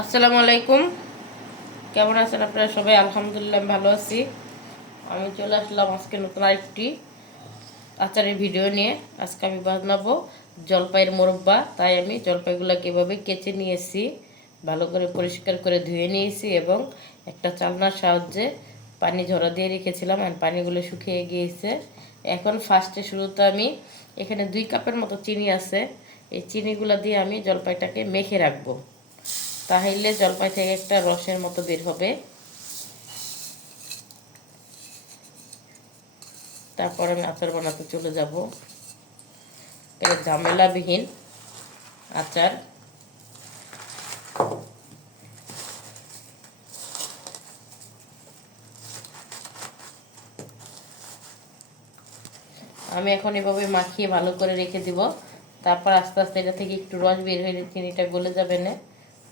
আসসালামু আলাইকুম। কেমন আছেন আপনারা সবাই? আলহামদুলিল্লাহ আমি ভালো আছি। আমি চলে আসলাম আজকে নতুন আরেকটি আচারের ভিডিও নিয়ে। আজকে আমি বানাবো জলপাইয়ের মোরব্বা। তাই আমি জলপাইগুলোকে এভাবে কেচে নিয়েছি, ভালো করে পরিষ্কার করে ধুয়ে নিয়েছি এবং একটা চালনার সাহায্যে পানি ঝরা দিয়ে রেখেছিলাম আর পানিগুলো শুকিয়ে গিয়েছে। এখন ফার্স্টে শুরুতে আমি এখানে 2 কাপের মতো চিনি আছে, এই চিনিগুলো দিয়ে আমি জলপাইটাকে মেখে রাখবো, তাহলে জলপাই থেকে একটা রসের মতো বের হবে। তারপর আমি আচার বানাতে চলে যাব। এটা ঝামেলাবিহীন আচার। আমি এখন এভাবে মাখিয়ে ভালো করে রেখে দিব। তারপর আস্তে আস্তে এটা থেকে একটু রস বের হয়ে চিনিটা গলে যাবে না,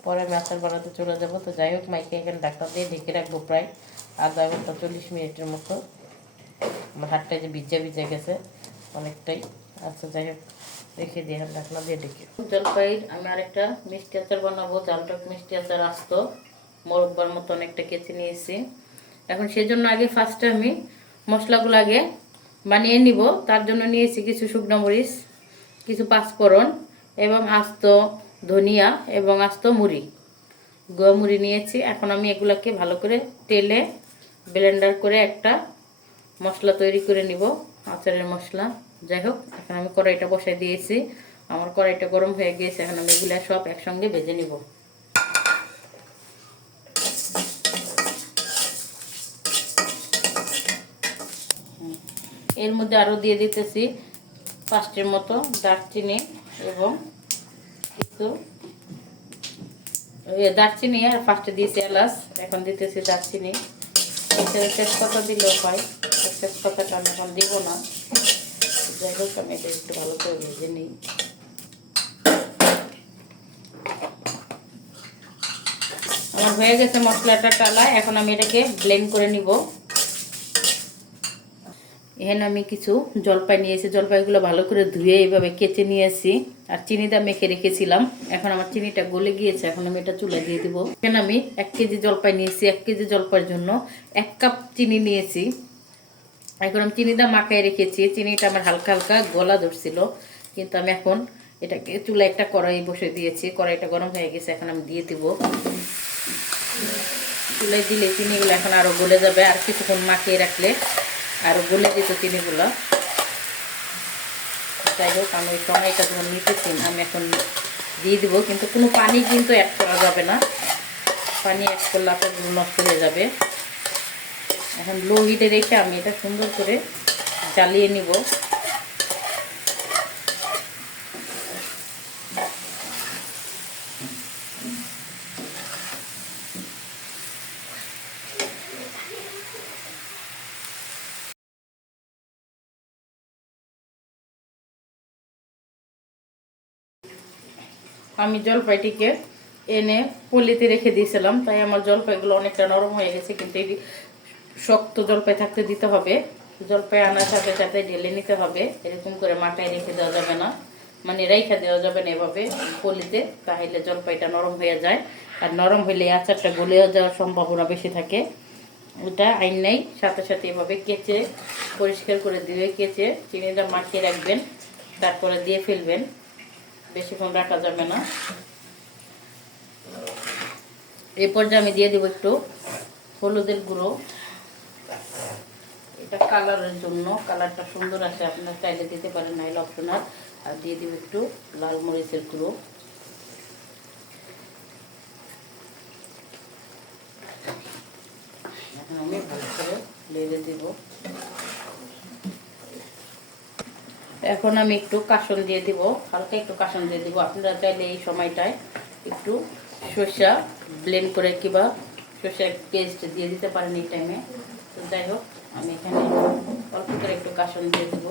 পরে আমি আচার বানাতে চলে যাব। তো যাই হোক, মাইকে এখানে ঢাকা দিয়ে ঢেকে রাখবো প্রায় আধা ঘন্টা 40 মিনিটের মতো। আমার হাতটা যে ভিজা ভিজা গেছে অনেকটাই। আচ্ছা যাই হোক, রেখে দিয়ে ঢাকনা দিয়ে ঢেকে। জলপাইয়ের আমি আরেকটা মিষ্টি আচার বানাবো, জালটক মিষ্টি আচার আস্ত মোরব্বার মতো অনেকটা কেচে নিয়েছি। এখন সেজন্য আগে ফার্স্টে আমি মশলাগুলো আগে বানিয়ে নিব। তার জন্য নিয়েছি কিছু শুকনো মরিচ, কিছু পাঁচফোড়ন এবং আস্ত ধনিয়া এবং আস্ত মুড়ি, গুঁড়ো মুড়ি নিয়েছি। এখন আমি এগুলাকে ভালো করে তেলে ব্লেন্ডার করে একটা মশলা তৈরি করে নিব, আচারের মশলা। যাই হোক, এখন আমি কড়াইটা বসাই দিয়েছি, আমার কড়াইটা গরম হয়ে গিয়েছে। এখন আমি এগুলা সব একসঙ্গে ভেজে নিব। এর মধ্যে আরও দিয়ে দিতেছি 5টির মতো দারচিনি এবং কিছু দারচিনি, আর ফার্স্টে দিয়েছি এলাচ, এখন দিতেছি দারচিনি। তেজপাতা দিলেও হয়, তেজপাতাটা আমি এখন দিব না। যাই হোক, আমি এটা একটু ভালো করে ভেজে নিই। আমার হয়ে গেছে মশলাটা টালা, এখন আমি এটাকে ব্লেন্ড করে নিব। এখানে আমি কিছু জলপাই নিয়েছি, জলপাইগুলো ভালো করে ধুয়ে এইভাবে কেচে নিয়েছি আর চিনিটা মেখে রেখেছিলাম। এখন আমার চিনিটা গলে গিয়েছে, এখন আমি এটা চুলায় দিয়ে দিব। এখানে আমি 1 কেজি জলপাই নিয়েছি, 1 কেজি জলপাইয়ের জন্য 1 কাপ চিনি নিয়েছি। এখন আমি চিনিটা মাখায় রেখেছি, চিনিটা আমার হালকা হালকা গলা ধরছিল, কিন্তু আমি এখন এটাকে চুলায় একটা কড়াই বসে দিয়েছি, কড়াইটা গরম হয়ে গেছে। এখন আমি দিয়ে দিব। চুলায় দিলে চিনিগুলো এখন আরো গলে যাবে, আর কিছুক্ষণ মাখিয়ে রাখলে আরো গলে যেত চিনিগুলো। যাই হোক, আমি ওই কড়াইটা যখন নিতেছি আমি এখন দিয়ে দিব, কিন্তু কোনো পানি কিন্তু অ্যাড করা যাবে না, পানি অ্যাড করলে আপনার নষ্ট হয়ে যাবে। এখন লো হিটে রেখে আমি এটা সুন্দর করে জ্বালিয়ে নিব। আমি জলপাইটিকে এনে পলিতে রেখে দিয়েছিলাম, তাই আমার জলপাইগুলো অনেকটা নরম হয়ে গেছে, কিন্তু এই শক্ত জলপাই থাকতে দিতে হবে। জলপাই আনার সাথে সাথে ঢেলে নিতে হবে, এরকম করে মাথায় রেখে দেওয়া যাবে না, মানে রেখে দেওয়া যাবে না এভাবে পলিতে, তাহলে জলপাইটা নরম হয়ে যায়। আর নরম হলে আচারটা গলে যাওয়ার সম্ভাবনা বেশি থাকে। ওটা আইন নাই, সাথে সাথে এভাবে কেচে পরিষ্কার করে দিয়ে কেচে চিনিটা মাখিয়ে রাখবেন, তারপরে দিয়ে ফেলবেন, বেশিক্ষণ রাখা যাবে না। এই পর্যায়ে আমি দিয়ে দেবো একটু হলুদের গুঁড়ো, এটা কালারের জন্য, কালারটা সুন্দর আসে, আপনারা চাইলে দিতে পারেন, নাইলে অপশনাল। আর দিয়ে দিব একটু লাল মরিচের গুঁড়ো। এখন আমি ভালো করে লেগে দিব। এখন আমি একটু কাসন দিয়ে দিব, হালকা একটু কাসন দিয়ে দিব। আপনারা চাইলে এই সময়টায় একটু সরষা ব্লেন্ড করে কিংবা সরষার পেস্ট দিয়ে দিতে পারেন এই টাইমে। তো যাই হোক, আমি এখানে অল্প করে একটু কাসন দিয়ে দেব।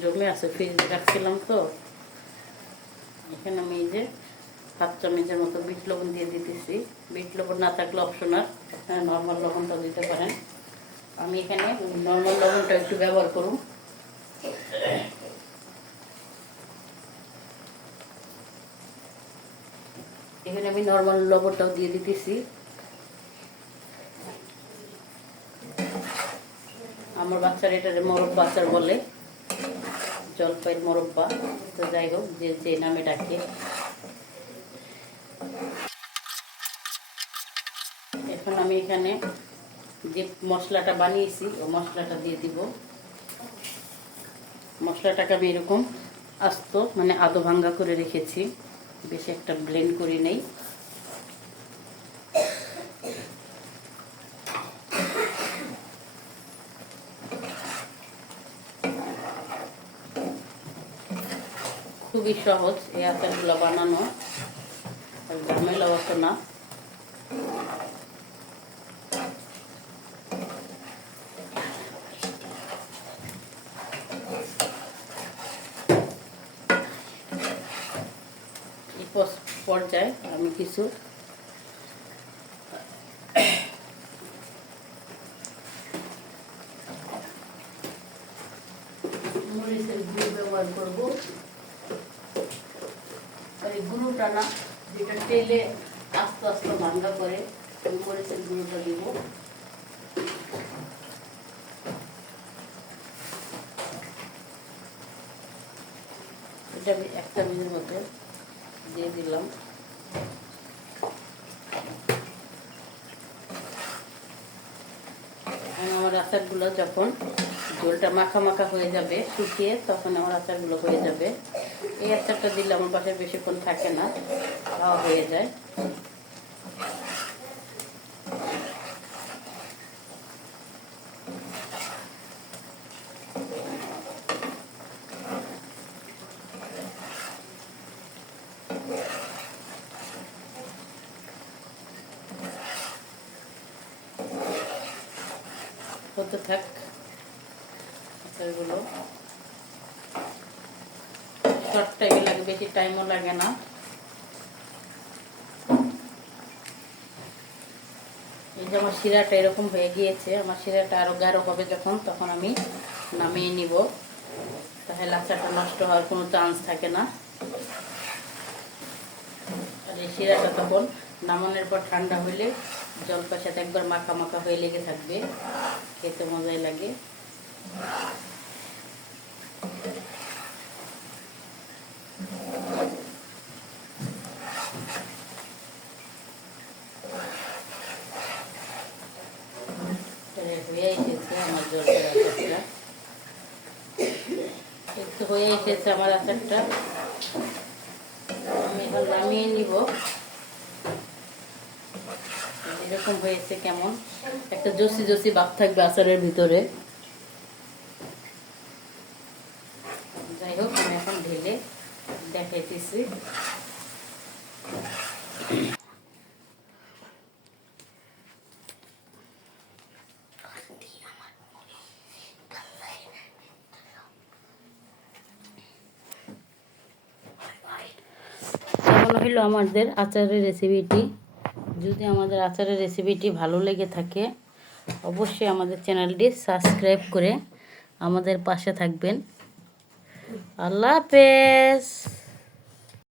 জমে আছে, ফ্রিজে রাখছিলাম তো। এখানে আমি এই যে 7 চামচের মতো বিট লবণ দিয়ে দিতেছি। বিট লবণ না থাকলে অপশনাল, নর্মাল লবণটা দিতে পারেন। আমি এখানে নর্মাল লবণটা একটু ব্যবহার করুন। এখানে আমি নর্মাল লবণটাও দিয়ে দিতেছি। আমার বাচ্চারা এটারে মোরব্বা আচার বলে, জলপাইয়ের মোরব্বা। তো যাই হোক, যে যে নামে ডাকে। এখন আমি এখানে যে মশলাটা বানিয়েছি ও মশলাটা দিয়ে দিব। মশলাটাকে আমি এরকম আস্ত মানে আধো ভাঙ্গা করে রেখেছি, বেশি একটা ব্লেন্ড করি নেই। খুবই সহজ এই আচারগুলো বানানো, ঝামেলা হতো না। এই পর্যায়ে আমি কিছু মরিচের গুঁড়ো ব্যবহার করবো। আর এই গুঁড়োটা না, যেটা তেলে আস্তে আস্তে ভাঙ্গা করে, মরিচের গুঁড়োটা দিব। এটা আমি 1 চামচের মতো দিয়ে দিলাম। আমার আচারগুলো যখন ঝোলটা মাখা মাখা হয়ে যাবে শুকিয়ে, তখন আমার আচারগুলো হয়ে যাবে। এই আচারটা দিলে আমার বাসায় বেশিক্ষণ থাকে না, খাওয়া হয়ে যায়। হতে থাক আচারগুলো। শর্ট টাইমে লাগে, বেশি টাইমও লাগে না। এই যে আমার শিরাটা এরকম হয়ে গিয়েছে, আমার শিরাটা আরো গাঢ় হবে যখন, তখন আমি নামিয়ে নিব। তাহলে আচারটা নষ্ট হওয়ার কোনো চান্স থাকে না। আর এই শিরাটা তখন নামানোর পর ঠান্ডা হইলে জলপাইয়ের সাথে একবার মাখা মাখা হয়ে লেগে থাকবে, খেতে মজাই লাগে। হয়ে এসেছে আমার জলপাইয়ের আচারটা, একটু হয়ে এসেছে আমার আচারটা। আমি এখন নামিয়ে নিব। এরকম হয়েছে, কেমন একটা জসি জসি ভাব থাকবে আচারের ভিতরে। যাই হোক, আমি এখন ঢেলে দেখাইতেছি। কেমন হইলো আমাদের আচারের রেসিপিটি? যদি আমাদের আচারের রেসিপিটি ভালো লেগে থাকে, অবশ্যই আমাদের চ্যানেলটি সাবস্ক্রাইব করে আমাদের পাশে থাকবেন। আল্লাহ হাফেজ।